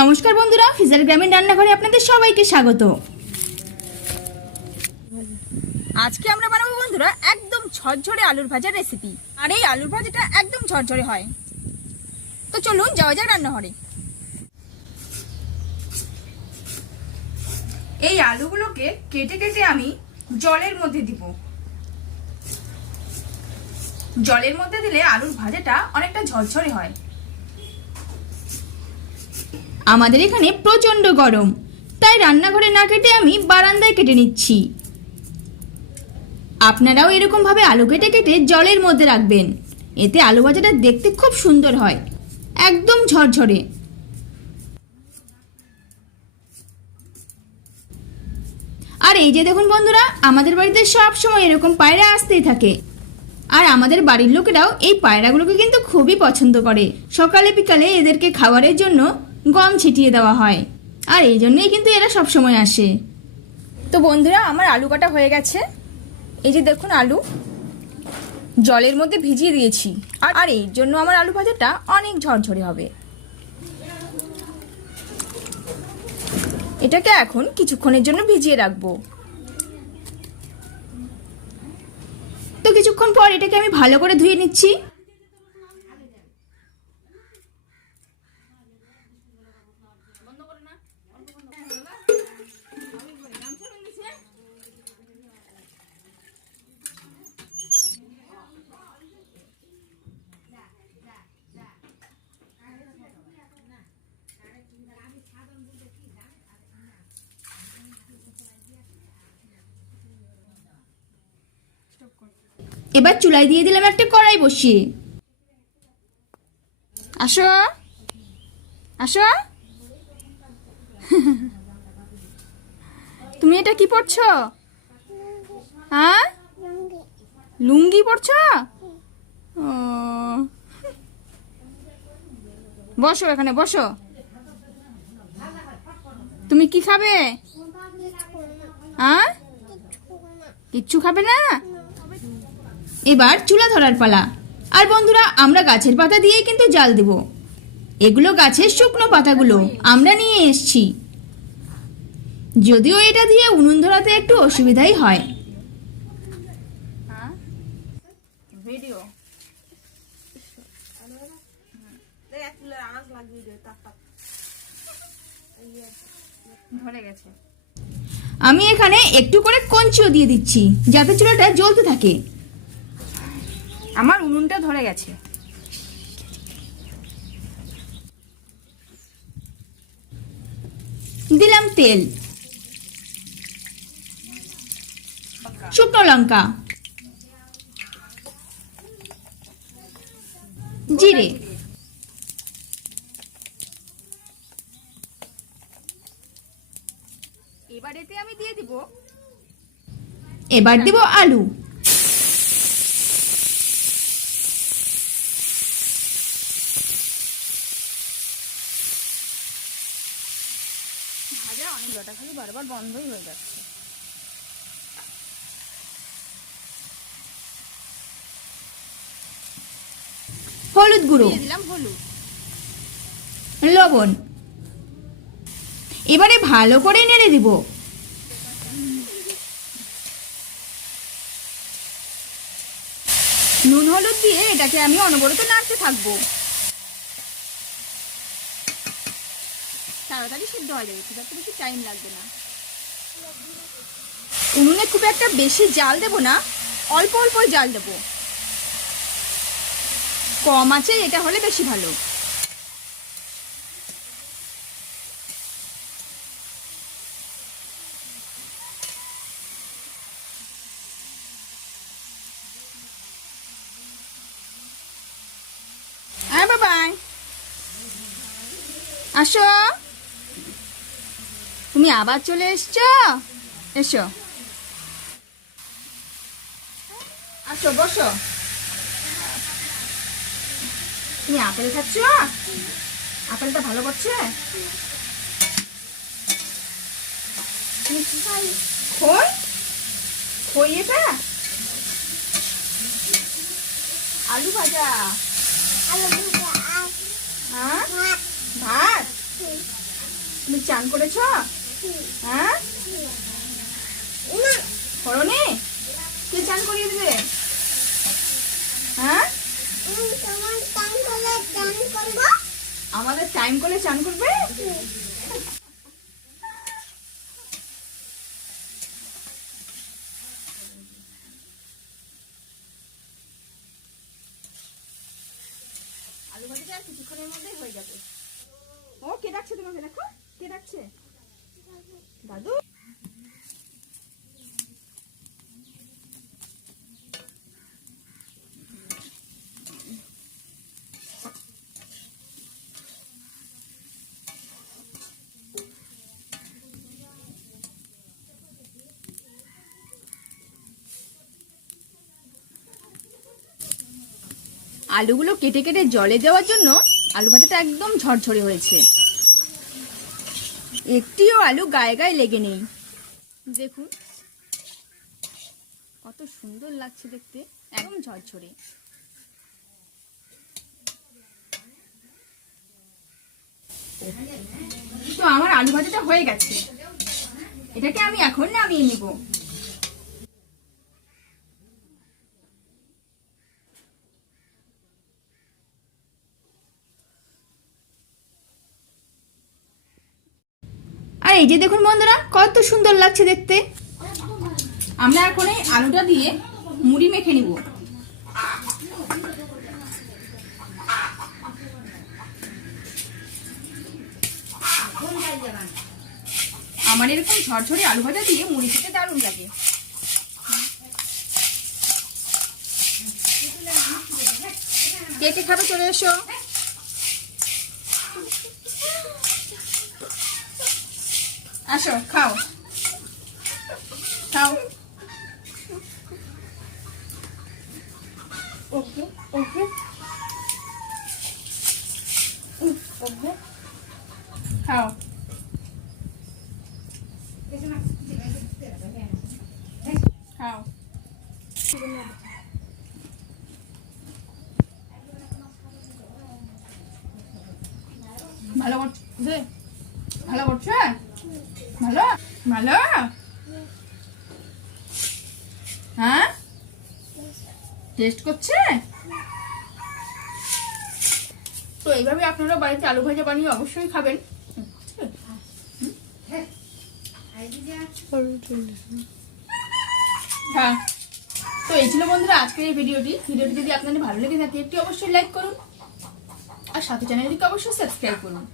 নমস্কার বন্ধুরা, ফিজার গ্রামীণ রান্নাঘরে আপনাদের সবাইকে স্বাগত। আজকে আমরা বানাবো বন্ধুরা একদম ঝরঝরে আলুর ভাজার রেসিপি। আর এই আলুর ভাজাটা একদম ঝরঝরে হয়। তো চলুন যাওয়া যাক রান্নাঘরে। এই আলুগুলোকে কেটে কেটে আমি জলের মধ্যে দিব। জলের মধ্যে দিলে আলুর ভাজাটা অনেকটা ঝরঝরে হয়। আমাদের এখানে প্রচন্ড গরম, তাই রান্নাঘরে না কেটে আমি বারান্দায় কেটে নিচ্ছি। আপনারাও এরকম ভাবে আলু কেটে কেটে জলের মধ্যে রাখবেন, এতে আলু ভাজাটা দেখতে খুব সুন্দর হয়, একদম ঝরঝরে। আর এই যে দেখুন বন্ধুরা, আমাদের বাড়িতে সব সময় এরকম পায়রা আসতেই থাকে। আর আমাদের বাড়ির লোকেরাও এই পায়রাগুলোকে কিন্তু খুবই পছন্দ করে। সকালে বিকালে এদেরকে খাবারের জন্য গম ছিটিয়ে দেওয়া হয়, আর এই জন্যই কিন্তু এরা সব সময় আসে। তো বন্ধুরা, আমার আলু কাটা হয়ে গেছে। এই যে দেখুন, আলু জলের মধ্যে ভিজিয়ে দিয়েছি, আর এই জন্য আমার আলু ভাজাটা অনেক ঝরঝরে হবে। এটাকে এখন কিছুক্ষণের জন্য ভিজিয়ে রাখবো। তো কিছুক্ষণ পর এটাকে আমি ভালো করে ধুয়ে নিচ্ছি। এবার চুলায় দিয়ে দিলাম একটা কড়াই বসিয়ে। আসো আসো, তুমি এটা কি পরছো? হ্যাঁ, লুঙ্গি পরছো? ও, বসো এখানে বসো। তুমি কি খাবে? হ্যাঁ, কিচ্ছু খাবে না? এবার চুলা ধরার পালা। আর বন্ধুরা, আমরা গাছের পাতা দিয়েই কিন্তু জাল দেব। এগুলো গাছের শুকনো পাতাগুলো আমরা নিয়ে এসছি, যদিও এটা দিয়ে উনুন ধরাতে একটু অসুবিধাই হয়। আমি এখানে একটু করে কঞ্চিও দিয়ে দিচ্ছি, যাতে চুলাটা জ্বলতে থাকে। আমার উনুনটা ধরে গেছে। দিলাম তেল, শুকনো লঙ্কা, জিরে, এবার এতে আমি দিয়ে দিব আলু। ভাজা অনেক লটা খালি বারবার বন্ধই হয়ে যাচ্ছে। হলুদ গুঁড়ো দিলাম, হলুদ, লবণ। এবারে ভালো করে নেড়ে দিব। নুন হলুদ দিয়ে এটাকে আমি অনবরত নাড়তে থাকবো। তাড়াতাড়ি সিদ্ধ হয়ে যাবে, খুব একটা বেশি টাইম লাগবে না। উনুনে খুব একটা বেশি জাল দেব না, অল্প অল্প জাল দেব। কম আছে এটা হলে বেশি ভালো। বাবাই, আসো, তুমি আবার চলে এসছো। এসো, আসো বসো। তুমি আপেল খাচ্ছ? আপেলটা ভালো করছে? খই খই, এটা আলু ভাজা। হ্যাঁ, ভাত। তুমি চান করেছো? হ্যাঁ, করনি? কে চান করিয়ে দিবে? হ্যাঁ, আমাদের টাইম করে চান করবে? আলু ভাজিটা আর কিছুক্ষণের মধ্যেই হয়ে যাবে। ও কে ডাকছে তোমাকে? দেখো কে ডাকছে। দাদু। আলুগুলো কেটে কেটে জলে দেওয়ার জন্য আলু ভাজাটা একদম ঝরঝরে হয়েছে, একটিও আলু গায়ে গায়ে লেগে নেই। দেখুন কত সুন্দর লাগছে দেখতে, একদম ঝরঝরে। তো আমার আলু ভাজাটা হয়ে গেছে, এটাকে আমি এখন নামিয়ে নিব। আর এই যে দেখুন বন্ধুরা, কত সুন্দর লাগছে দেখতে। আমরা এখন এই আলুটা দিয়ে মুড়ি মেখে নিব। আমার এরকম ঝরঝরে আলু ভাজা দিয়ে মুড়ি খেতে দারুণ লাগে। কে কে খাবে চলে এসো। আসো খাও খাও। ওকে ওকে ওকে খাও। খাও। ভালো করছে, ভালো করছে, ভালো ভালো। হ্যাঁ, টেস্ট করছে। তো এইভাবে আপনারা বাড়িতে আলু ভাজা বানিয়ে অবশ্যই খাবেন। হ্যাঁ, তো এই ছিল বন্ধুরা আজকের এই ভিডিওটি যদি আপনাদের ভালো লেগে থাকে একটি অবশ্যই লাইক করুন, আর সাথে চ্যানেলটিকে অবশ্যই সাবস্ক্রাইব করুন।